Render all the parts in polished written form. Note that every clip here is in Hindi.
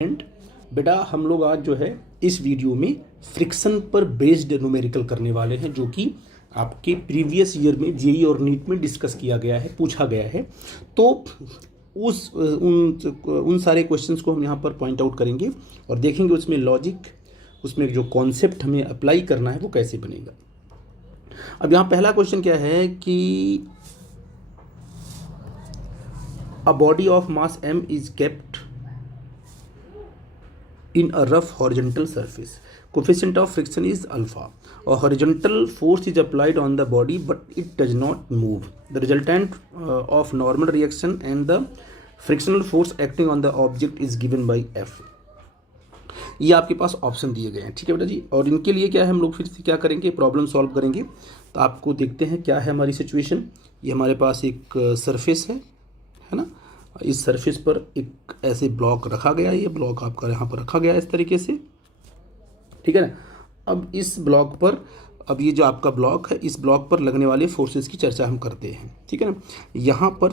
एंड बेटा हम लोग आज जो है इस वीडियो में फ्रिक्शन पर बेस्ड न्यूमेरिकल करने वाले हैं, जो कि आपके प्रीवियस ईयर में जेईई और नीट में डिस्कस किया गया है, पूछा गया है। तो उन सारे क्वेश्चंस को हम यहाँ पर पॉइंट आउट करेंगे और देखेंगे उसमें लॉजिक, उसमें जो कॉन्सेप्ट हमें अप्लाई करना है वो कैसे बनेगा। अब यहाँ पहला क्वेश्चन क्या है कि a body of mass m is kept in a rough horizontal surface. Coefficient of friction is alpha. A horizontal force is applied on the body but it does not move. The resultant of normal reaction and the frictional force acting on the object is given by F. ये आपके पास ऑप्शन दिए गए हैं, ठीक है बेटा जी। और इनके लिए क्या है, हम लोग फिर से क्या करेंगे, प्रॉब्लम सॉल्व करेंगे। तो आपको देखते हैं क्या है हमारी सिचुएशन। ये हमारे पास एक सरफेस है ना। इस सरफेस पर एक ऐसे ब्लॉक रखा गया, ये ब्लॉक आपका यहाँ पर रखा गया इस तरीके से, ठीक है ना। अब इस ब्लॉक पर, अब ये जो आपका ब्लॉक है, इस ब्लॉक पर लगने वाले फोर्सेस की चर्चा हम करते हैं, ठीक है ना। यहाँ पर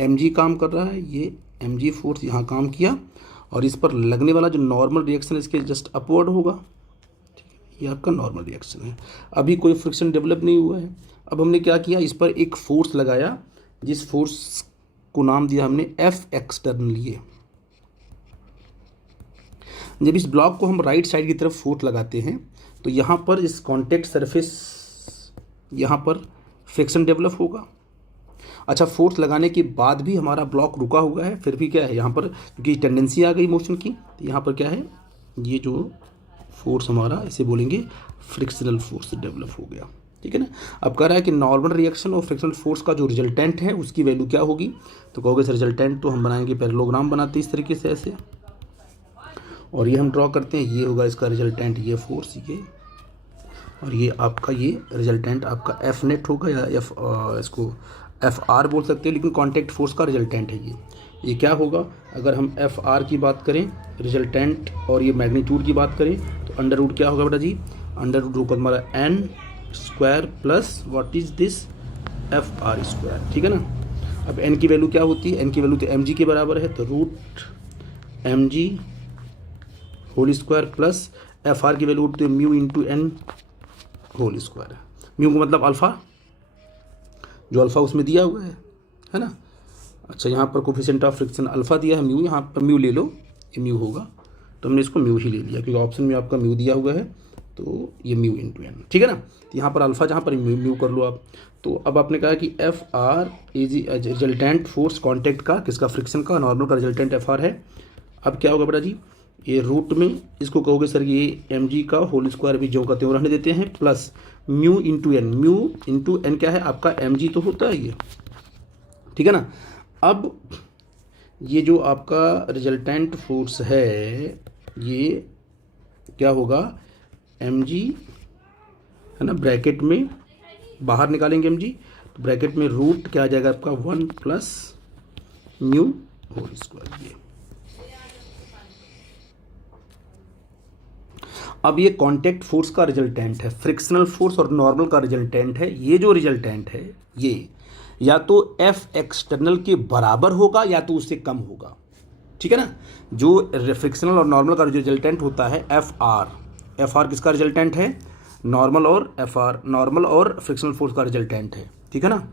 mg काम कर रहा है, ये mg फोर्स यहाँ काम किया और इस पर लगने वाला जो नॉर्मल रिएक्शन इसके जस्ट अपवर्ड होगा, ठीक है। ये आपका नॉर्मल रिएक्शन है, अभी कोई फ्रिक्शन डेवलप नहीं हुआ है। अब हमने क्या किया, इस पर एक फोर्स लगाया, जिस फोर्स को नाम दिया हमने एफ एक्सटर्नल। ये जब इस ब्लॉक को हम राइट साइड की तरफ फोर्स लगाते हैं तो यहाँ पर इस कॉन्टेक्ट सरफेस, यहाँ पर फ्रिक्शन डेवलप होगा। अच्छा, फोर्स लगाने के बाद भी हमारा ब्लॉक रुका हुआ है, फिर भी क्या है यहाँ पर, क्योंकि टेंडेंसी आ गई मोशन की, तो यहाँ पर क्या है, ये जो फोर्स हमारा, इसे बोलेंगे फ्रिक्शनल फोर्स डेवलप हो गया, ठीक है ना। अब कह रहा है कि नॉर्मल रिएक्शन और फ्रिक्शनल फोर्स का जो रिजल्टेंट है उसकी वैल्यू क्या होगी। तो कहोगे सर रिजल्टेंट तो हम बनाएंगे, पैरेललोग्राम बनाते हैं इस तरीके से ऐसे, और ये हम ड्रॉ करते हैं, ये होगा इसका रिजल्टेंट, ये फोर्स ये, और ये आपका ये रिजल्टेंट आपका एफ नेट होगा, या एफ, इसको एफ आर बोल सकते हैं, लेकिन कॉन्टैक्ट फोर्स का रिजल्टेंट है ये क्या होगा। अगर हम एफ आर की बात करें रिजल्टेंट और ये मैग्नीट्यूड की बात करें तो अंडर रूट क्या होगा बेटा जी, अंडर रूट होगा हमारा n square plus what is this f r square, ठीक है ना। अब एन की वैल्यू क्या होती है, एन की वैल्यू तो एम जी के बराबर है, तो root m g whole square plus f r की वैल्यू होती है mu into n whole square. Mu का मतलब अल्फ़ा, जो अल्फ़ा उसमें दिया हुआ है ना। अच्छा, यहाँ पर कोफिशिएंट ऑफ फ्रिक्शन अल्फ़ा दिया है म्यू, यहाँ पर म्यू ले लो, ये म्यू होगा, तो हमने इसको म्यू ही ले लिया क्योंकि ऑप्शन में आपका म्यू दिया हुआ है, तो ये म्यू इंटू एन, ठीक है ना। तो यहाँ पर अल्फ़ा, जहाँ पर म्यू कर लो आप। तो अब आपने कहा कि F R is resultant force contact का, किसका, फ्रिक्शन का, नॉर्मल का रिजल्टेंट एफ आर है। अब क्या होगा बेटा जी, ये रूट में इसको कहोगे सर ये एम जी का होल स्क्वायर भी ज्यों का त्यों रहने देते हैं, plus mu into n. Mu into n क्या है आपका, एम जी तो होता है ये, ठीक है ना। अब ये जो आपका रिजल्टेंट फोर्स है ये क्या होगा, एम जी है ना, ब्रैकेट में बाहर निकालेंगे एम जी, तो ब्रैकेट में रूट क्या आ जाएगा आपका 1 प्लस म्यू होल स्क्वायर। ये अब ये कॉन्टैक्ट फोर्स का रिजल्टेंट है, फ्रिक्शनल फोर्स और नॉर्मल का रिजल्टेंट है। ये जो रिजल्टेंट है ये या तो एफ एक्सटर्नल के बराबर होगा या तो उससे कम होगा, ठीक है ना। जो फ्रिक्शनल और नॉर्मल का रिजल्टेंट होता है एफ आर किसका रिजल्टेंट है, नॉर्मल और एफ आर, नॉर्मल और फ्रिक्शनल फोर्स का रिजल्टेंट है, ठीक है ना।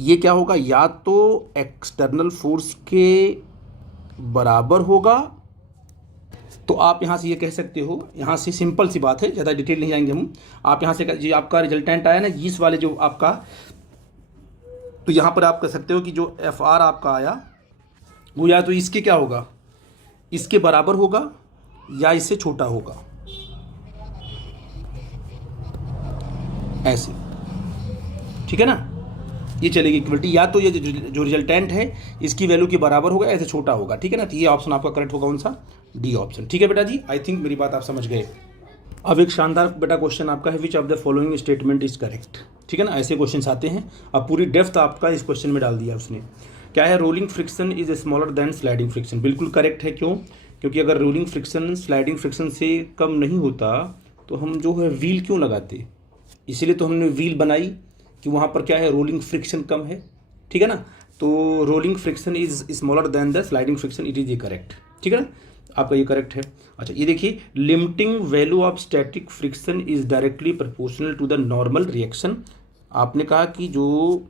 ये क्या होगा, या तो एक्सटर्नल फोर्स के बराबर होगा, तो आप यहाँ से ये कह सकते हो, यहाँ से सिंपल सी बात है, ज़्यादा डिटेल नहीं जाएंगे हम। आप यहाँ से जो आपका रिजल्टेंट आया ना, इस वाले जो आपका, तो यहाँ पर आप कह सकते हो कि जो एफ आर आपका आया वो या तो इसके क्या होगा, इसके बराबर होगा या इससे छोटा होगा, ऐसे, ठीक है ना। ये चलेगी इक्वलिटी, या तो ये जो रिजल्टेंट है इसकी वैल्यू के बराबर होगा, ऐसे छोटा होगा, ठीक है ना। तो ये ऑप्शन आपका करेक्ट होगा, कौन सा, डी ऑप्शन, ठीक है बेटा जी। आई थिंक मेरी बात आप समझ गए। अब एक शानदार बेटा क्वेश्चन आपका है, which of the following statement is correct, ठीक है ना। ऐसे क्वेश्चन आते हैं, अब पूरी डेप्थ आपका इस क्वेश्चन में डाल दिया उसने। क्या है, rolling friction is smaller than sliding friction, बिल्कुल करेक्ट है। क्यों, क्योंकि अगर रोलिंग फ्रिक्शन स्लाइडिंग फ्रिक्शन से कम नहीं होता तो हम जो है व्हील क्यों लगाते, इसीलिए तो हमने व्हील बनाई कि वहाँ पर क्या है, रोलिंग फ्रिक्शन कम है, ठीक है ना। तो rolling friction is smaller than the sliding friction, it is A correct, ठीक है ना। आपका ये करेक्ट है। अच्छा ये देखिए, limiting value of static friction is directly proportional to the normal reaction. आपने कहा कि जो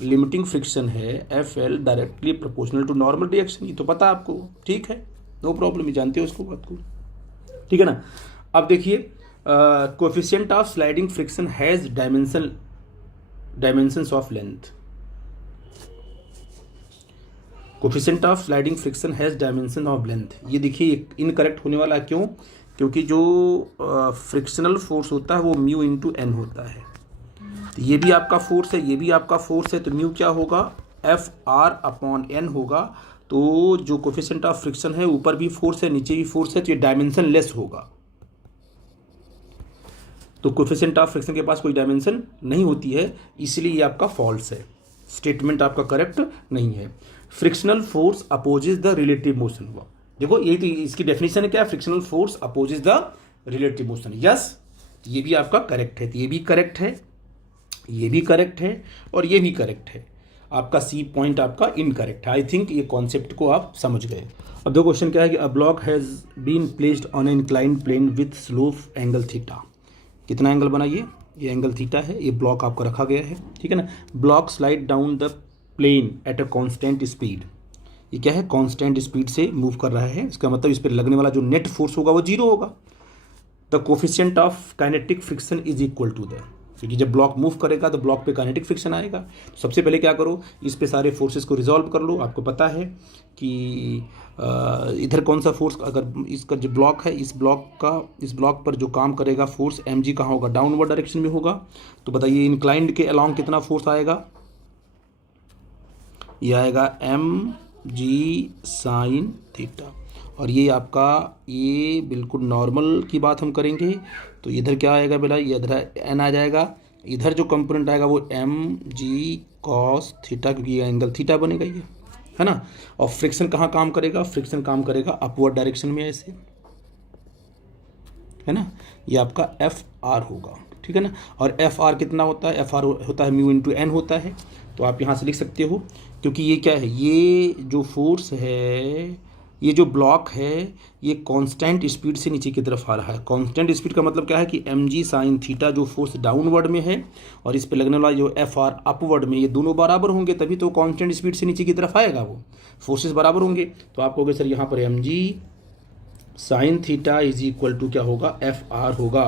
लिमिटिंग फ्रिक्शन है f l directly proportional to normal reaction, ये तो पता है आपको, ठीक है, नो प्रॉब्लम, ये जानते हो उसको बात को, ठीक है ना। अब देखिए, coefficient of sliding friction has dimensions of length. Coefficient of sliding friction has dimension of length, ये देखिए इनकरेक्ट होने वाला है। क्यों? क्योंकि जो फ्रिक्शनल फोर्स होता है वो म्यू इंटू एन होता है। तो ये भी आपका फोर्स है, ये भी आपका फोर्स है, तो म्यू क्या होगा, एफ आर अपॉन एन होगा। तो जो कोएफिशिएंट ऑफ फ्रिक्शन है, ऊपर भी फोर्स है नीचे भी फोर्स है, तो ये डायमेंशन लेस होगा। तो कोएफिशिएंट ऑफ फ्रिक्शन के पास कोई डायमेंशन नहीं होती है, इसलिए ये आपका फॉल्स है, स्टेटमेंट आपका करेक्ट नहीं है। Frictional force opposes the relative motion हुआ। देखो ये तो इसकी डेफिनेशन है क्या, frictional force opposes the relative motion. Yes, ये भी आपका करेक्ट है, तो ये भी करेक्ट है, ये भी करेक्ट है और ये भी करेक्ट है। आपका सी पॉइंट आपका इनकरेक्ट है। आई थिंक ये कॉन्सेप्ट को आप समझ गए। अब दो क्वेश्चन क्या है कि a block has been placed on an inclined plane with slope angle theta. कितना एंगल बना ये एंगल थीटा है, ये ब्लॉक आपका रखा गया है, ठीक है ना। Block slide down the plane at a constant speed. ये क्या है, कांस्टेंट स्पीड से मूव कर रहा है, इसका मतलब इस पर लगने वाला जो नेट फोर्स होगा वो जीरो होगा। The coefficient of kinetic friction is equal to the, क्योंकि जब ब्लॉक मूव करेगा तो ब्लॉक पे काइनेटिक फ्रिक्शन आएगा। तो सबसे पहले क्या करो, इस पे सारे फोर्सेस को रिजॉल्व कर लो। आपको पता है कि इधर कौन सा फोर्स, अगर इसका जो ब्लॉक है, इस ब्लॉक पर जो काम करेगा फोर्स एम जी कहाँ होगा, डाउनवर्ड डायरेक्शन में होगा। तो बताइए इंक्लाइंड के अलॉन्ग कितना फोर्स आएगा, ये आएगा एम जी साइन थीटा। और ये आपका, ये बिल्कुल नॉर्मल की बात हम करेंगे तो इधर क्या आएगा बेटा, ये इधर एन आ जाएगा, इधर जो कंपोनेंट आएगा वो एम जी कॉस थीटा, क्योंकि ये एंगल थीटा बनेगा ये, है ना। और फ्रिक्शन कहाँ काम करेगा, फ्रिक्शन काम करेगा अपवर्ड डायरेक्शन में ऐसे, है ना। ये आपका एफ आर होगा, ठीक है ना। और एफ आर कितना होता है, एफ आर होता है म्यू इंटू एन होता है। तो आप यहाँ से लिख सकते हो, क्योंकि ये क्या है, ये जो फोर्स है, ये जो ब्लॉक है, ये कांस्टेंट स्पीड से नीचे की तरफ आ रहा है। कांस्टेंट स्पीड का मतलब क्या है कि एम जी साइन थीटा जो फोर्स डाउनवर्ड में है और इस पे लगने वाला जो एफ आर अपवर्ड में, ये दोनों बराबर होंगे तभी तो कांस्टेंट स्पीड से नीचे की तरफ आएगा, वो फोर्सेस बराबर होंगे। तो आप कहोगे सर यहाँ पर m ji sine theta is equal to क्या होगा, एफ आर होगा।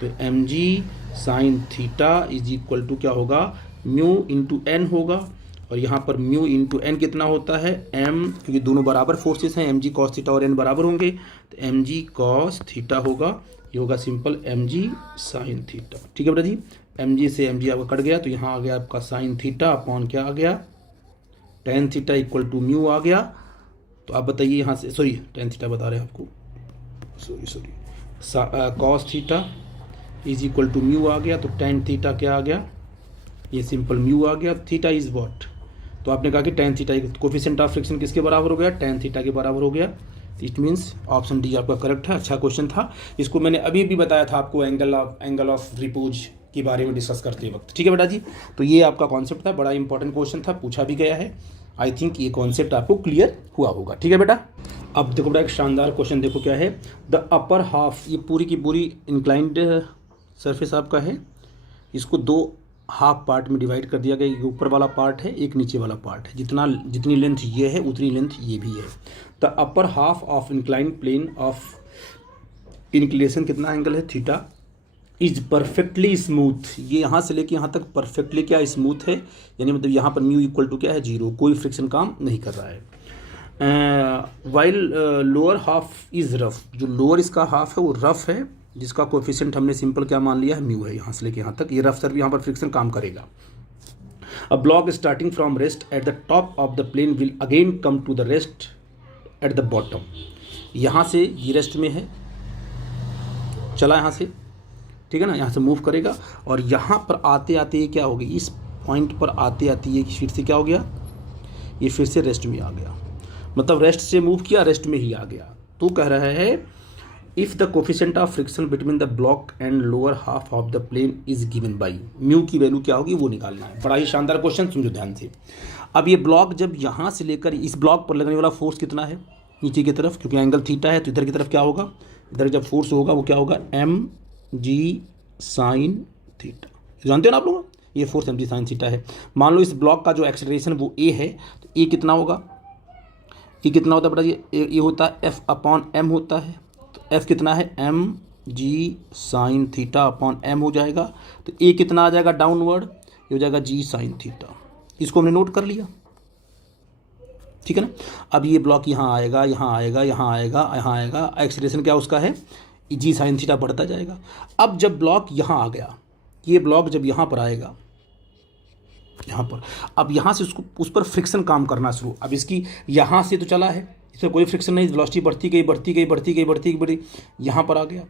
तो m ji sine theta is equal to क्या होगा, म्यू इंटू एन होगा। और यहाँ पर म्यू इंटू एन कितना होता है, एम, क्योंकि दोनों बराबर फोर्सेस हैं, एम जी कॉस थीटा और एन बराबर होंगे, तो एम जी कॉस थीटा होगा, ये होगा simple M G sine theta, ठीक है बेटा जी। एम जी से एम जी आपका कट गया, तो यहाँ आ गया आपका साइन थीटा अपॉन क्या आ गया, ten theta equal to mu आ गया। तो आप बताइए यहाँ से, सॉरी टेन थीटा बता रहे हैं आपको, sorry cos theta is equal to mu आ गया। तो टेन थीटा क्या आ गया, ये सिंपल म्यू आ गया। थीटा इज व्हाट, तो आपने कहा कि tan theta, coefficient of friction किसके बराबर हो गया, टेन थीटा के बराबर हो गया। इट मीन्स ऑप्शन डी आपका करेक्ट है। अच्छा क्वेश्चन था, इसको मैंने अभी भी बताया था आपको एंगल ऑफ रिपोज के बारे में डिस्कस करते वक्त, ठीक है बेटा जी। तो ये आपका कॉन्सेप्ट था, बड़ा इंपॉर्टेंट क्वेश्चन था, पूछा भी गया है। आई थिंक ये कॉन्सेप्ट आपको क्लियर हुआ होगा, ठीक है बेटा। अब देखो बेटा एक शानदार क्वेश्चन देखो क्या है, द अपर हाफ, ये पूरी की पूरी इंक्लाइंड सरफेस आपका है, इसको दो हाफ पार्ट में डिवाइड कर दिया गया। ये ऊपर वाला पार्ट है, एक नीचे वाला पार्ट है, जितनी लेंथ ये है उतनी लेंथ ये भी है। The upper half of inclined plane of inclination कितना एंगल है, थीटा, इज परफेक्टली स्मूथ। ये यहाँ से लेके यहाँ तक परफेक्टली क्या स्मूथ है, यानी मतलब यहाँ पर म्यू इक्वल टू क्या है, जीरो, कोई फ्रिक्शन काम नहीं कर रहा है। While lower half is rough, जो लोअर इसका हाफ है वो रफ है, जिसका कोएफिशिएंट हमने सिंपल क्या मान लिया है, म्यू है। यहाँ से लेके यहाँ तक ये रफ सर्फ, यहाँ पर फ्रिक्शन काम करेगा। A block starting from rest at the top of the plane will again come to the rest at the bottom. यहाँ से ये रेस्ट में है, चला यहाँ से, ठीक है ना, यहाँ से मूव करेगा और यहाँ पर आते आते ये क्या हो गया, इस पॉइंट पर आते आते ये फिर से क्या हो गया, ये फिर से रेस्ट में आ गया, मतलब रेस्ट से मूव किया रेस्ट में ही आ गया। तो कह रहा है if the coefficient of friction between the block and lower half of the plane is given by, mu की वैल्यू क्या होगी वो निकालना है। बड़ा ही शानदार क्वेश्चन, समझो ध्यान से। अब ये ब्लॉक जब यहाँ से लेकर इस ब्लॉक पर लगने वाला फोर्स कितना है, नीचे की तरफ, क्योंकि एंगल थीटा है तो इधर की तरफ क्या होगा, इधर जब फोर्स होगा वो क्या होगा, एम जी साइन थीटा। जानते हो ना आप लोग, ये फोर्स एम जी साइन थीटा है। मान लो इस ब्लॉक का जो एक्सेलरेशन वो ए है, तो ए कितना होगा, ए कितना होता है बेटा जी, ये होता है एफ अपॉन एम होता है। तो एफ कितना है, एम जी साइन थीटा अपॉन एम हो जाएगा। तो ए कितना आ जाएगा डाउनवर्ड, ये हो जाएगा जी साइन थीटा। इसको हमने नोट कर लिया, ठीक है ना। अब ये ब्लॉक यहाँ आएगा, यहाँ आएगा, यहाँ आएगा, यहाँ आएगा, एक्सेलरेशन क्या उसका है, जी साइन थीटा बढ़ता जाएगा। अब जब ब्लॉक यहाँ आ गया, ये ब्लॉक जब यहाँ पर आएगा, यहाँ पर, अब यहाँ से उसको उस पर फ्रिक्शन काम करना शुरू। अब इसकी यहाँ से तो चला है, इसमें कोई फ्रिक्शन नहीं, वेलोसिटी बढ़ती गई बढ़ती गई बढ़ती गई बढ़ती गई, यहाँ पर आ गया,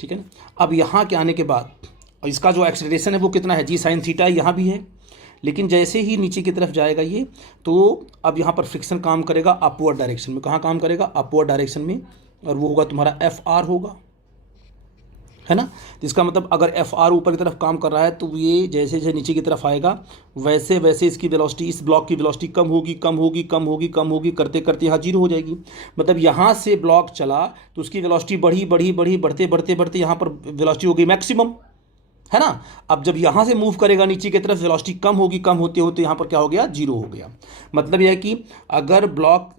ठीक है ना। अब यहाँ के आने के बाद और इसका जो एक्सेलरेशन है वो कितना है, जी साइन थीटा, यहाँ भी है। लेकिन जैसे ही नीचे की तरफ जाएगा ये, तो अब यहाँ पर फ्रिक्शन काम करेगा अपवर्ड डायरेक्शन में। कहाँ काम करेगा, अपवर्ड डायरेक्शन में, और वो होगा तुम्हारा एफ आर होगा, है ना। तो इसका मतलब अगर एफ आर ऊपर की तरफ काम कर रहा है तो ये जैसे जैसे नीचे की तरफ आएगा वैसे वैसे इसकी वेलोसिटी, इस ब्लॉक की वेलोसिटी कम होगी कम होगी कम होगी कम होगी, करते करते यहाँ जीरो हो जाएगी। मतलब यहाँ से ब्लॉक चला तो उसकी वेलोसिटी बढ़ी बढ़ी बढ़ी, बढ़ते बढ़ते बढ़ते यहाँ पर वेलोसिटी हो गई मैक्सिमम, है ना। अब जब यहाँ से मूव करेगा नीचे की तरफ, वेलोसिटी कम होगी, कम होते होते यहाँ पर क्या हो गया, जीरो हो गया। मतलब यह है कि अगर ब्लॉक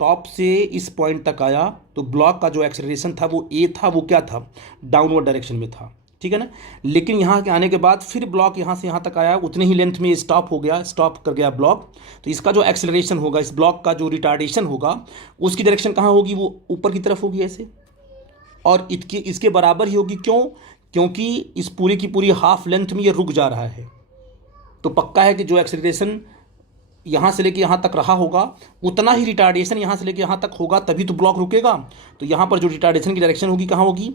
टॉप से इस पॉइंट तक आया तो ब्लॉक का जो एक्सेलरेशन था वो ए था, वो क्या था, डाउनवर्ड डायरेक्शन में था, ठीक है ना। लेकिन यहाँ के आने के बाद फिर ब्लॉक यहाँ से यहाँ तक आया, उतने ही लेंथ में स्टॉप हो गया, स्टॉप कर गया ब्लॉक। तो इसका जो एक्सेलरेशन होगा, इस ब्लॉक का जो रिटार्डेशन होगा, उसकी डायरेक्शन कहाँ होगी, वो ऊपर की तरफ होगी ऐसे, और इसके बराबर ही होगी। क्यों, क्योंकि इस पूरी की पूरी हाफ लेंथ में ये रुक जा रहा है। तो पक्का है कि जो एक्सेलरेशन यहाँ से लेके यहाँ तक रहा होगा, उतना ही रिटार्डेशन यहाँ से लेके यहाँ तक होगा, तभी तो ब्लॉक रुकेगा। तो यहाँ पर जो रिटार्डेशन की डायरेक्शन होगी कहाँ होगी,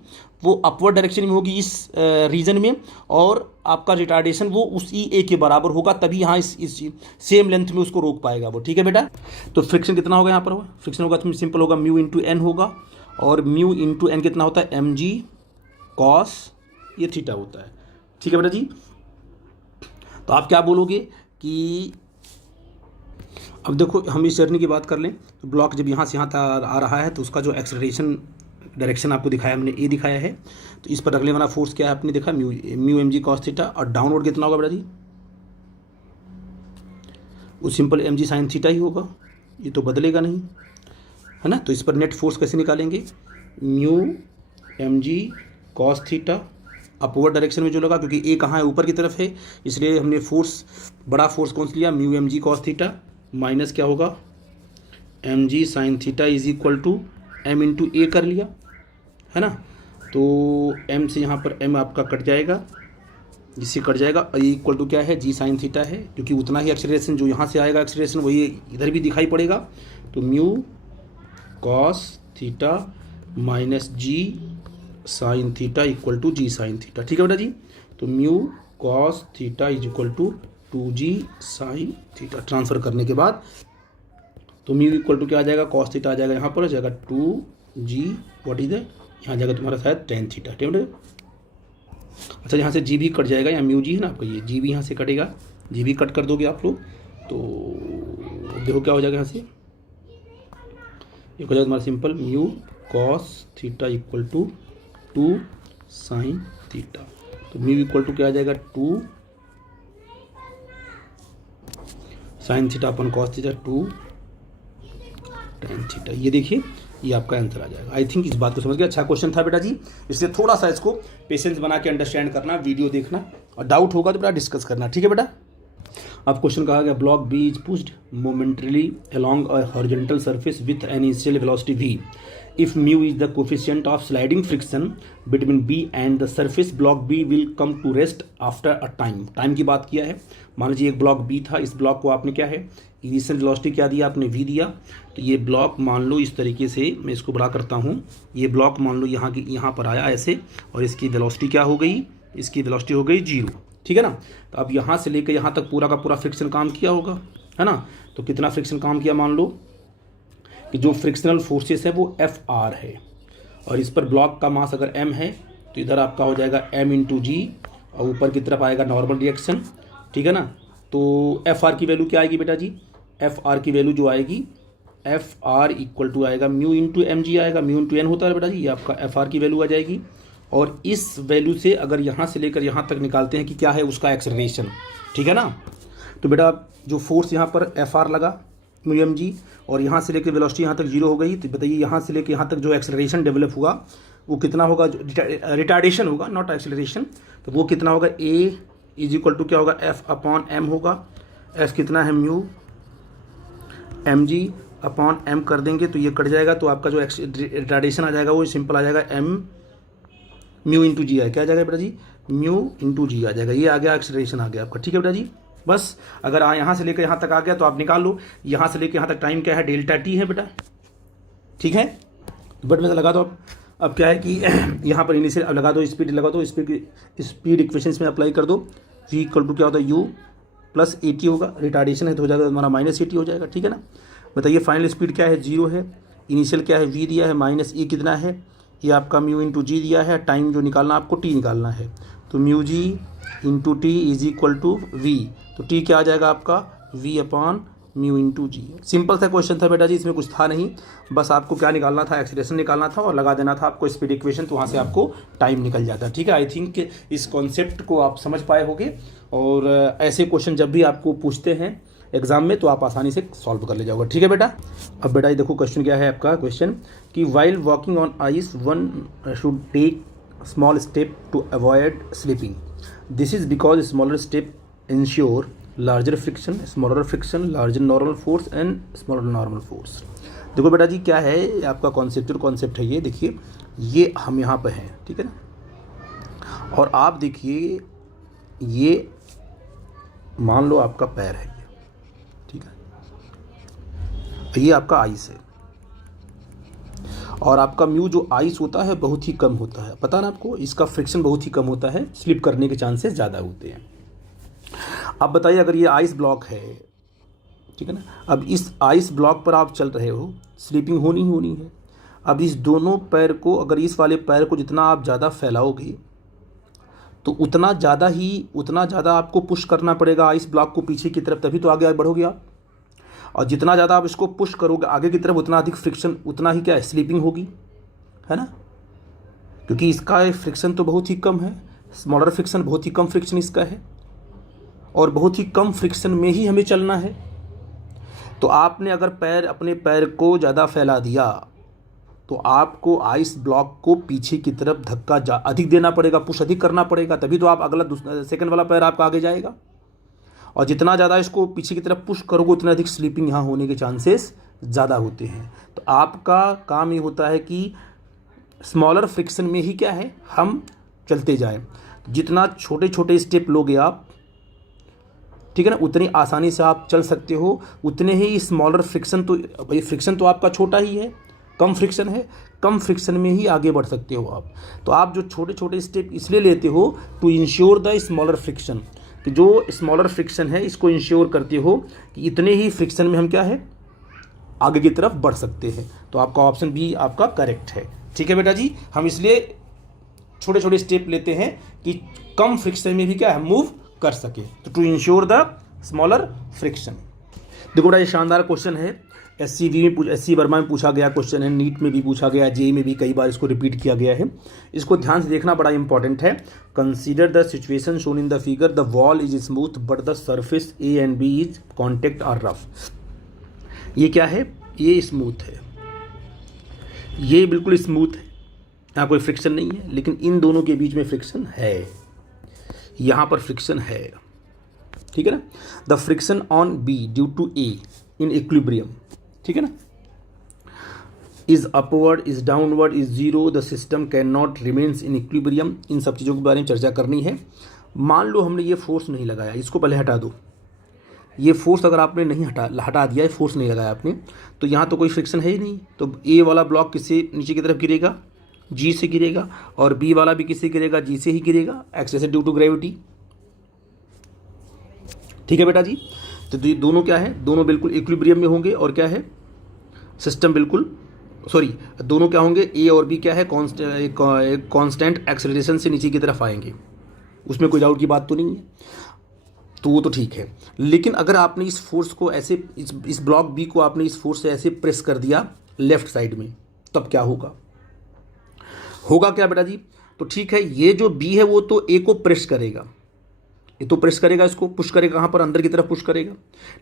वो अपवर्ड डायरेक्शन में होगी, इस रीजन में, और आपका रिटार्डेशन वो उसी ए के बराबर होगा, तभी यहाँ इस सेम लेंथ में उसको रोक पाएगा वो, ठीक है बेटा। तो फ्रिक्शन कितना होगा यहाँ पर, फ्रिक्शन होगा तो सिंपल होगा, म्यू इंटू एन होगा, और म्यू इंटू एन कितना होता है, एम जी कॉस ये थीटा होता है, ठीक है बेटा जी। तो आप क्या बोलोगे कि अब देखो हम इस जर्नी की बात कर लें, तो ब्लॉक जब यहाँ से यहाँ तक आ रहा है तो उसका जो एक्सेलरेशन डायरेक्शन आपको दिखाया हमने, ए दिखाया है, तो इस पर अगले वाला फोर्स क्या है आपने देखा, mu M G cos theta, और डाउनवर्ड कितना होगा बेटा जी, वो simple M G sine theta ही होगा, ये तो बदलेगा नहीं, है ना। तो इस पर नेट फोर्स कैसे निकालेंगे, mu M G cos theta upward direction में जो लगा, क्योंकि ए कहाँ है, ऊपर की तरफ है, इसलिए हमने फोर्स, बड़ा फोर्स कौन सा लिया, mu M G cos theta minus क्या होगा, M ji sine theta is equal to M into A कर लिया, है ना। तो एम से यहाँ पर एम आपका कट जाएगा, जिससे कट जाएगा, और ये इक्वल टू क्या है, जी साइन थीटा है, क्योंकि उतना ही एक्सेलरेशन जो यहाँ से आएगा एक्सेलरेशन वही इधर भी दिखाई पड़ेगा। तो mu cos theta minus g sine theta equal to g sine theta, ठीक है बेटा जी। तो mu cos theta is equal to 2g sine theta, transfer करने के बाद तो म्यू इक्वल टू क्या आ जाएगा, कॉस थीटा आ जाएगा, यहाँ पर आ जाएगा 2g व्हाट इज द, यहाँ जाएगा तुम्हारा शायद टेन थीटा, ठीक है। अच्छा यहाँ से जी भी कट जाएगा, यहाँ म्यू जी है ना आपका, ये जी भी यहाँ से कटेगा, जी भी कट कर दोगे आप लोग, तो देखो क्या हो जाएगा, यहाँ से ये हो जाएगा तुम्हारा simple mu cos theta equal to 2 sine theta. तो म्यू इक्वल टू क्या आ जाएगा, 2 sine theta upon cos theta 2 tan theta. ये देखिए ये आपका आंसर आ जाएगा। आई थिंक इस बात को समझ गया। अच्छा क्वेश्चन था बेटा जी, इसलिए थोड़ा सा इसको पेशेंस बना के अंडरस्टैंड करना, वीडियो देखना, और डाउट होगा तो बेटा डिस्कस करना, ठीक है बेटा। अब क्वेश्चन कहा गया, block B is pushed momentarily along a horizontal surface with an initial velocity v. If mu is the coefficient of sliding friction between B and the surface, block B will come to rest after a time. Time की बात किया है। मान लीजिए एक ब्लॉक B था, इस ब्लॉक को आपने क्या है, इनिशियल वेलोसिटी क्या दिया आपने, v दिया। तो ये ब्लॉक मान लो इस तरीके से, मैं इसको बड़ा करता हूँ, ये ब्लॉक मान लो यहाँ पर आया ऐसे, और इसकी वेलोसिटी क्या हो गई, इसकी वेलोसिटी हो गई 0, ठीक है ना। तो अब यहाँ से लेकर यहाँ तक पूरा का पूरा फ्रिक्शन काम किया होगा, है ना। तो कितना फ्रिक्शन काम किया, मान लो कि जो फ्रिक्शनल फोर्सेस है वो एफ आर है, और इस पर ब्लॉक का मास अगर एम है तो इधर आपका हो जाएगा एम इंटू जी, और ऊपर की तरफ आएगा नॉर्मल रिएक्शन, ठीक है ना। तो एफ आर की वैल्यू क्या आएगी बेटा जी, एफ आर की वैल्यू जो आएगी एफ आर इक्वल टू आएगा म्यू इंटू एम जी आएगा, म्यू इंटू एन होता है बेटा जी, ये आपका एफ आर की वैल्यू आ जाएगी। और इस वैल्यू से अगर यहाँ से लेकर यहाँ तक निकालते हैं कि क्या है उसका एक्सेलरेशन, ठीक है ना। तो बेटा जो फोर्स यहाँ पर एफ आर लगा म्यू एम जी, और यहाँ से लेकर वेलोसिटी यहाँ तक जीरो हो गई, तो बताइए यहाँ से लेकर यहाँ तक जो एक्सेलरेशन डेवलप हुआ वो कितना होगा, रिटार्डेशन होगा नॉट एक्सेलरेशन, तो वो कितना होगा, ए इज इक्वल टू क्या होगा, एफ अपॉन एम होगा। एफ कितना है, mu M g upon m कर देंगे तो ये कट जाएगा, तो आपका जो रिटार्डेशन आ जाएगा वो सिंपल आ जाएगा एम म्यू इंटू जी क्या आ जाएगा बेटा जी, म्यू इंटू जी आ जाएगा। ये आ गया एक्सेलरेशन आ गया आपका, ठीक है बेटा जी। बस अगर यहाँ से लेकर यहाँ तक आ गया तो आप निकाल लो, यहाँ से लेकर यहाँ तक टाइम क्या है, डेल्टा टी है बेटा, ठीक है। बट में लगा दो अब क्या है कि यहाँ पर इनिशियल अब लगा दो, स्पीड लगा दो, स्पीड इक्वेशंस में अप्लाई कर दो। वी इक्वल टू क्या होता है, यू प्लस ए टी होगा, रिटार्डेशन है तो हो जाएगा हमारा माइनस ए टी हो जाएगा, ठीक है ना। बताइए फाइनल स्पीड क्या है, जीरो है, इनिशियल क्या है, वी दिया है, माइनस ई कितना है, ये आपका म्यू इंटू जी दिया है, टाइम जो निकालना आपको टी निकालना है, तो mu g into t is equal to v, तो टी क्या आ जाएगा आपका, v upon mu into g. Simple सा क्वेश्चन था बेटा जी, इसमें कुछ था नहीं, बस आपको क्या निकालना था, एक्सीलरेशन निकालना था और लगा देना था आपको स्पीड इक्वेशन, तो वहाँ से आपको टाइम निकल जाता है, ठीक है। आई थिंक इस कॉन्सेप्ट को आप समझ पाए होंगे, और ऐसे क्वेश्चन जब भी आपको पूछते हैं एग्जाम में तो आप आसानी से सॉल्व कर ले जाओगे, ठीक है बेटा। अब बेटा ये देखो क्वेश्चन क्या है आपका, क्वेश्चन कि while walking on ice one should take small step to avoid slipping, this is because smaller step ensure larger friction, smaller friction, larger normal force and smaller normal force. देखो बेटा जी क्या है आपका कॉन्सेप्चुअल कॉन्सेप्ट है ये, देखिए ये हम यहाँ पर हैं, ठीक है ना, और आप देखिए ये मान लो आपका पैर है ये, ठीक है, ये आपका आइस है, और आपका म्यू जो आइस होता है बहुत ही कम होता है, पता ना आपको, इसका फ्रिक्शन बहुत ही कम होता है, स्लिप करने के चांसेस ज़्यादा होते हैं। अब बताइए अगर ये आइस ब्लॉक है, ठीक है ना, अब इस आइस ब्लॉक पर आप चल रहे हो, स्लीपिंग होनी ही होनी है। अब इस दोनों पैर को, अगर इस वाले पैर को जितना आप ज़्यादा फैलाओगे तो उतना ज़्यादा आपको पुश करना पड़ेगा आइस ब्लॉक को पीछे की तरफ, तभी तो आगे बढ़ोगे आप। और जितना ज़्यादा आप इसको पुश करोगे आगे की तरफ उतना अधिक फ्रिक्शन, उतना ही क्या है, स्लीपिंग होगी, है ना, क्योंकि इसका फ्रिक्शन तो बहुत ही कम है, स्मॉलर फ्रिक्शन बहुत ही कम फ्रिक्शन इसका है, और बहुत ही कम फ्रिक्शन में ही हमें चलना है। तो आपने अगर अपने पैर को ज़्यादा फैला दिया तो आपको आइस ब्लॉक को पीछे की तरफ धक्का अधिक देना पड़ेगा, पुश अधिक करना पड़ेगा, तभी तो आप अगला सेकंड वाला पैर आपका आगे जाएगा। और जितना ज़्यादा इसको पीछे की तरफ पुश करोगे उतना अधिक स्लीपिंग यहाँ होने के चांसेस ज़्यादा होते हैं। तो आपका काम ये होता है कि स्मॉलर फ्रिक्शन में ही क्या है, हम चलते जाएं। जितना छोटे छोटे स्टेप लोगे आप, ठीक है ना, उतनी आसानी से आप चल सकते हो, उतने ही स्मॉलर फ्रिक्शन, तो भाई फ्रिक्शन तो आपका छोटा ही है, कम फ्रिक्शन है, कम फ्रिक्शन में ही आगे बढ़ सकते हो आप। तो आप जो छोटे छोटे स्टेप इसलिए लेते हो to ensure the smaller friction, कि जो स्मॉलर फ्रिक्शन है इसको इंश्योर करते हो कि इतने ही फ्रिक्शन में हम क्या है, आगे की तरफ बढ़ सकते हैं। तो आपका ऑप्शन बी आपका करेक्ट है, ठीक है बेटा जी। हम इसलिए छोटे छोटे स्टेप लेते हैं कि कम फ्रिक्शन में भी क्या है, मूव कर सके, तो to ensure the smaller friction. देखो बड़ा ये शानदार क्वेश्चन है, एससी वर्मा में पूछा गया क्वेश्चन है, नीट में भी पूछा गया, जेई में भी कई बार इसको रिपीट किया गया है। इसको ध्यान से देखना बड़ा इंपॉर्टेंट है। Consider the situation shown in the figure, the wall is smooth but the surface A and B is contact are rough. ये क्या है, ये स्मूथ है, ये बिल्कुल स्मूथ है, यहाँ कोई फ्रिक्शन नहीं है, लेकिन इन दोनों के बीच में फ्रिक्शन है, यहाँ पर फ्रिक्शन है, ठीक है ना। The friction on B due to A in equilibrium, ठीक है ना, is upward, is downward, is zero, the system can not remains in equilibrium. इन सब चीज़ों के बारे में चर्चा करनी है। मान लो हमने ये फोर्स नहीं लगाया, इसको पहले हटा दो। ये फोर्स अगर आपने नहीं हटा दिया है, फोर्स नहीं लगाया आपने, तो यहाँ तो कोई फ्रिक्शन है ही नहीं। तो ए वाला ब्लॉक किससे नीचे की तरफ गिरेगा, जी से गिरेगा, और बी वाला भी किससे गिरेगा, जी से ही गिरेगा, एक्सेलरेशन ड्यू टू ग्रेविटी, ठीक है बेटा जी। तो ये दोनों क्या है, दोनों बिल्कुल इक्विलिब्रियम में होंगे, और क्या है, सिस्टम बिल्कुल, सॉरी, दोनों क्या होंगे, ए और बी क्या है, कांस्टेंट एक्सेलरेशन से नीचे की तरफ आएंगे, उसमें कोई डाउट की बात तो नहीं है। तो वो तो ठीक है। लेकिन अगर आपने इस फोर्स को ऐसे इस ब्लॉक बी को आपने इस फोर्स से ऐसे प्रेस कर दिया लेफ्ट साइड में, तब क्या होगा? होगा क्या बेटा जी? तो ठीक है, ये जो बी है वो तो ए को प्रेस करेगा, ये तो प्रेस करेगा, इसको पुश करेगा, कहाँ पर? अंदर की तरफ पुश करेगा।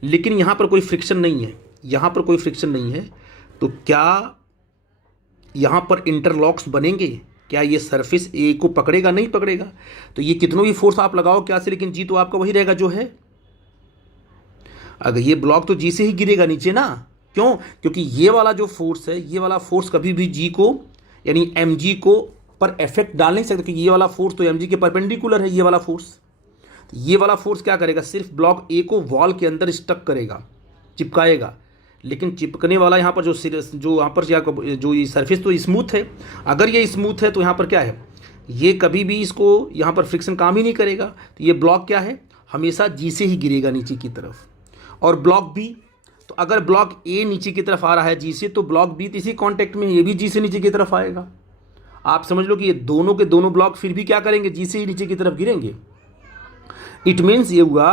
लेकिन यहाँ पर कोई फ्रिक्शन नहीं है, यहाँ पर कोई फ्रिक्शन नहीं है, तो क्या यहाँ पर इंटरलॉक्स बनेंगे? क्या ये सरफेस ए को पकड़ेगा? नहीं पकड़ेगा। तो ये कितनों भी फोर्स आप लगाओ क्या से, लेकिन जी तो आपका वही रहेगा जो है। अगर ये ब्लॉक तो जी से ही गिरेगा नीचे ना, क्यों? क्योंकि ये वाला जो फोर्स है, ये वाला फोर्स कभी भी जी को यानी एम जी को पर इफेक्ट डाल नहीं सकता, क्योंकि ये वाला फोर्स तो एम जी के परपेंडिकुलर है। ये वाला फोर्स, ये वाला फोर्स क्या करेगा? सिर्फ ब्लॉक ए को वॉल के अंदर स्टक करेगा, चिपकाएगा। लेकिन चिपकने वाला यहाँ पर जो यहाँ पर जो ये सरफेस तो स्मूथ है, अगर ये स्मूथ है तो यहाँ पर क्या है? ये कभी भी इसको यहाँ पर फ्रिक्शन काम ही नहीं करेगा। तो ये ब्लॉक क्या है? हमेशा जी से ही गिरेगा नीचे की तरफ। और ब्लॉक बी, तो अगर ब्लॉक ए नीचे की तरफ आ रहा है जी से, तो ब्लॉक बी इसी कॉन्टेक्ट में ये भी जी से नीचे की तरफ आएगा। आप समझ लो कि ये दोनों के दोनों ब्लॉक फिर भी क्या करेंगे? जी से ही नीचे की तरफ गिरेंगे। इट मीन्स ये हुआ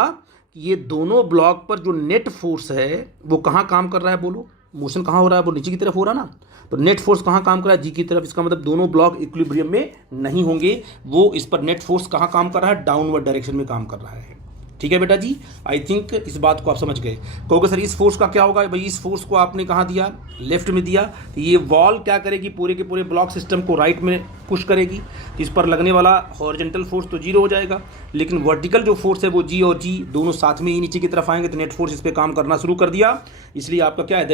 कि ये दोनों ब्लॉक पर जो नेट फोर्स है वो कहाँ काम कर रहा है? बोलो, मोशन कहाँ हो रहा है? वो नीचे की तरफ हो रहा है ना। तो नेट फोर्स कहाँ काम कर रहा है? जी की तरफ। इसका मतलब दोनों ब्लॉक इक्विलिब्रियम में नहीं होंगे, वो इस पर नेट फोर्स कहाँ काम कर रहा है? डाउनवर्ड डायरेक्शन में काम कर रहा है। ठीक है बेटा जी, आई थिंक इस बात को आप समझ गए। कहोगे सर इस फोर्स का क्या होगा? भाई इस फोर्स को आपने कहाँ दिया? लेफ्ट में दिया। तो ये वॉल क्या करेगी? पूरे के पूरे ब्लॉक सिस्टम को राइट में पुश करेगी। तो इस पर लगने वाला हॉरिजॉन्टल फोर्स तो जीरो हो जाएगा, लेकिन वर्टिकल जो फोर्स है वो जी और जी दोनों साथ में ही नीचे की तरफ आएंगे। तो नेट फोर्स इस पर काम करना शुरू कर दिया। इसलिए आपका क्या है?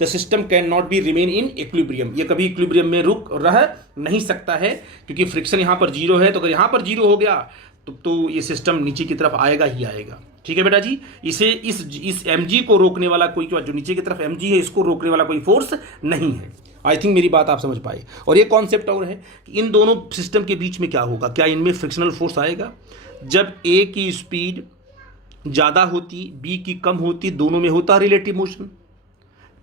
The system can not be remain in equilibrium. ये कभी इक्विलिब्रियम में रुक रह नहीं सकता है, क्योंकि फ्रिक्शन यहाँ पर जीरो है। तो अगर यहाँ पर जीरो हो गया तो ये सिस्टम नीचे की तरफ आएगा ही आएगा। ठीक है बेटा जी, इसे इस mg को रोकने वाला कोई, जो नीचे की तरफ mg है, इसको रोकने वाला कोई फोर्स नहीं है। आई थिंक मेरी बात आप समझ पाए। और ये कॉन्सेप्ट और है कि इन दोनों सिस्टम के बीच में क्या होगा? क्या इनमें फ्रिक्शनल फोर्स आएगा? जब a की स्पीड ज़्यादा होती, b की कम होती, दोनों में होता रिलेटिव मोशन,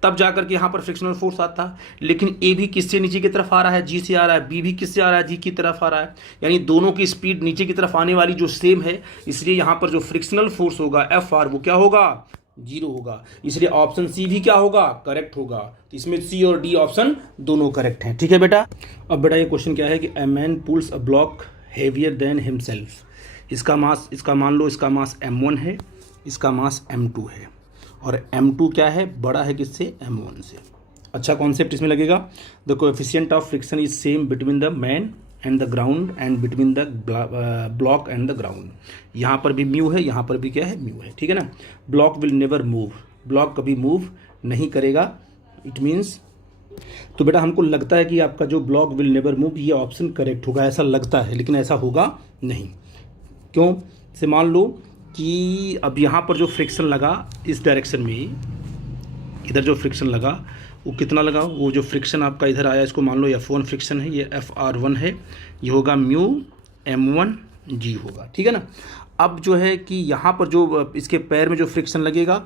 तब जाकर के यहाँ पर फ्रिक्शनल फोर्स आता। लेकिन ए भी किससे नीचे की तरफ आ रहा है? जी से आ रहा है। बी भी किससे आ रहा है? जी की तरफ आ रहा है। यानी दोनों की स्पीड नीचे की तरफ आने वाली जो सेम है, इसलिए यहाँ पर जो फ्रिक्शनल फोर्स होगा एफ आर, वो क्या होगा? जीरो होगा। इसलिए ऑप्शन सी भी क्या होगा? करेक्ट होगा। तो इसमें सी और डी ऑप्शन दोनों करेक्ट हैं। ठीक है बेटा। अब बेटा ये क्वेश्चन क्या है कि a man pools a block heavier than himself. इसका मान लो इसका मास m1 है, इसका मास m2 है, और m2 क्या है? बड़ा है किससे? m1 से। अच्छा कॉन्सेप्ट इसमें लगेगा, the coefficient of friction is same between the man and the ground and between the block and the ground. यहाँ पर भी म्यू है, यहाँ पर भी क्या है? म्यू है। ठीक है ना। Block will never move, block कभी मूव नहीं करेगा। इट मीन्स, तो बेटा हमको लगता है कि आपका जो ब्लॉक विल नेवर मूव, ये ऑप्शन करेक्ट होगा, ऐसा लगता है, लेकिन ऐसा होगा नहीं। क्यों? से मान लो कि अब यहाँ पर जो फ्रिक्शन लगा इस डायरेक्शन में, इधर जो फ्रिक्शन लगा वो कितना लगा? वो जो फ्रिक्शन आपका इधर आया, इसको मान लो F1 फ्रिक्शन है, ये FR1 है, ये होगा म्यू M1G होगा। ठीक है ना। अब जो है कि यहाँ पर जो इसके पैर में जो फ्रिक्शन लगेगा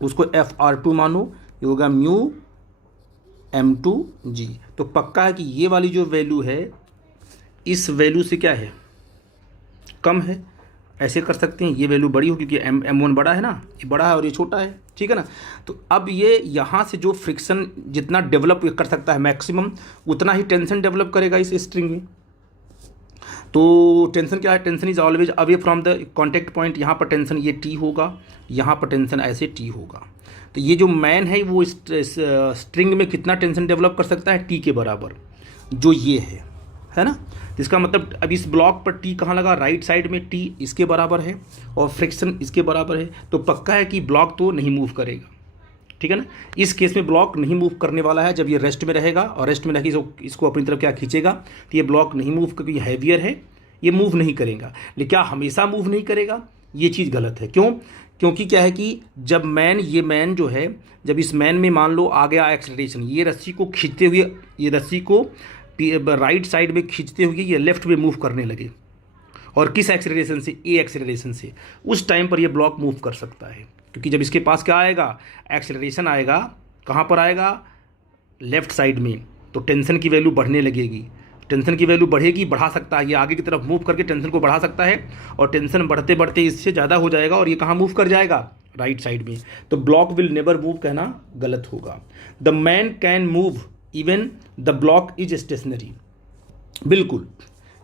उसको FR2 मानो, ये होगा म्यू M2G। तो पक्का है कि ये वाली जो वैल्यू है इस वैल्यू से क्या है? कम है। ऐसे कर सकते हैं, ये वैल्यू बड़ी हो क्योंकि M1 बड़ा है ना, ये बड़ा है और ये छोटा है। ठीक है ना। तो अब ये यहाँ से जो फ्रिक्शन जितना डेवलप कर सकता है मैक्सिमम, उतना ही टेंशन डेवलप करेगा इस स्ट्रिंग में। तो टेंशन क्या है? Tension is always away from the contact point. यहाँ पर टेंशन ये T होगा, यहाँ पर टेंशन ऐसे T होगा। तो ये जो मैन है वो इस स्ट्रिंग में कितना टेंशन डेवलप कर सकता है? T के बराबर, जो ये है ना। इसका मतलब अब इस ब्लॉक पर T कहाँ लगा? राइट साइड में T इसके बराबर है और फ्रिक्शन इसके बराबर है। तो पक्का है कि ब्लॉक तो नहीं मूव करेगा। ठीक है ना। इस केस में ब्लॉक नहीं मूव करने वाला है। जब ये रेस्ट में रहेगा और रेस्ट में रहकर इसको अपनी तरफ क्या खींचेगा, तो ये ब्लॉक नहीं मूव, क्योंकि हैवियर है, ये मूव नहीं करेगा। लेकिन क्या हमेशा मूव नहीं करेगा? ये चीज़ गलत है। क्यों? क्योंकि क्या है कि जब ये मैन जो है, जब इस मैन में मान लो आ गया एक्सेलरेशन, ये रस्सी को खींचते हुए, ये रस्सी को राइट साइड में खींचते हुए ये लेफ्ट में मूव करने लगे, और किस एक्सेलरेशन से? ए एक्सेलरेशन से। उस टाइम पर ये ब्लॉक मूव कर सकता है, क्योंकि जब इसके पास क्या आएगा? एक्सेलरेशन आएगा। कहाँ पर आएगा? लेफ्ट साइड में। तो टेंशन की वैल्यू बढ़ने लगेगी। टेंशन की वैल्यू बढ़ेगी, बढ़ा सकता है, ये आगे की तरफ मूव करके टेंशन को बढ़ा सकता है और टेंशन बढ़ते बढ़ते इससे ज़्यादा हो जाएगा और ये कहाँ मूव कर जाएगा, राइट साइड में। तो ब्लॉक विल नेवर मूव कहना गलत होगा। The man can move even the block is stationary. बिल्कुल,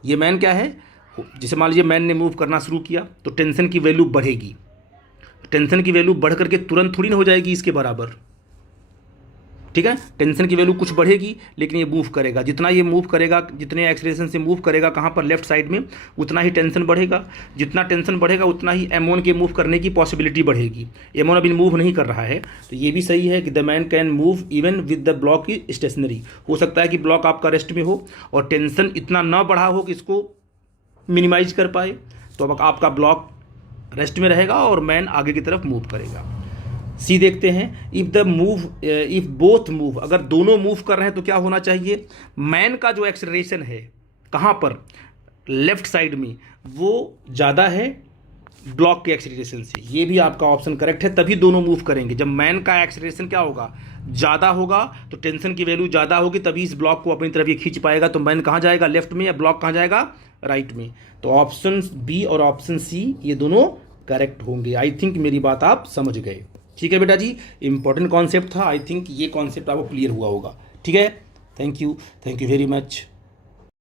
ये मैन क्या है, जैसे मान लीजिए मैन ने मूव करना शुरू किया तो टेंशन की वैल्यू बढ़ेगी। टेंशन की वैल्यू बढ़ करके तुरंत थोड़ी ना हो जाएगी इसके बराबर, ठीक है। टेंशन की वैल्यू कुछ बढ़ेगी लेकिन ये मूव करेगा, जितना ये मूव करेगा, जितने एक्सीलरेशन से मूव करेगा कहाँ पर, लेफ्ट साइड में, उतना ही टेंशन बढ़ेगा। जितना टेंशन बढ़ेगा उतना ही M1 के मूव करने की पॉसिबिलिटी बढ़ेगी। M1 अभी मूव नहीं कर रहा है, तो ये भी सही है कि the man can move even with the block is stationary. हो सकता है कि ब्लॉक आपका रेस्ट में हो और टेंशन इतना ना बढ़ा हो कि इसको मिनिमाइज कर पाए, तो अब आपका ब्लॉक रेस्ट में रहेगा और मैन आगे की तरफ मूव करेगा। सी देखते हैं, इफ बोथ मूव, अगर दोनों मूव कर रहे हैं तो क्या होना चाहिए, मैन का जो एक्सेलरेशन है कहाँ पर, लेफ्ट साइड में, वो ज़्यादा है ब्लॉक के एक्सेलरेशन से। ये भी आपका ऑप्शन करेक्ट है, तभी दोनों मूव करेंगे। जब मैन का एक्सेलरेशन क्या होगा, ज़्यादा होगा, तो टेंशन की वैल्यू ज़्यादा होगी, तभी इस ब्लॉक को अपनी तरफ ये खींच पाएगा। तो मैन कहाँ जाएगा, लेफ्ट में, या ब्लॉक कहाँ जाएगा, राइट में। तो ऑप्शन बी और ऑप्शन सी ये दोनों करेक्ट होंगे। आई थिंक मेरी बात आप समझ गए। ठीक है बेटा जी, इंपॉर्टेंट कॉन्सेप्ट था, आई थिंक ये कॉन्सेप्ट आपको क्लियर हुआ होगा। ठीक है, थैंक यू वेरी मच।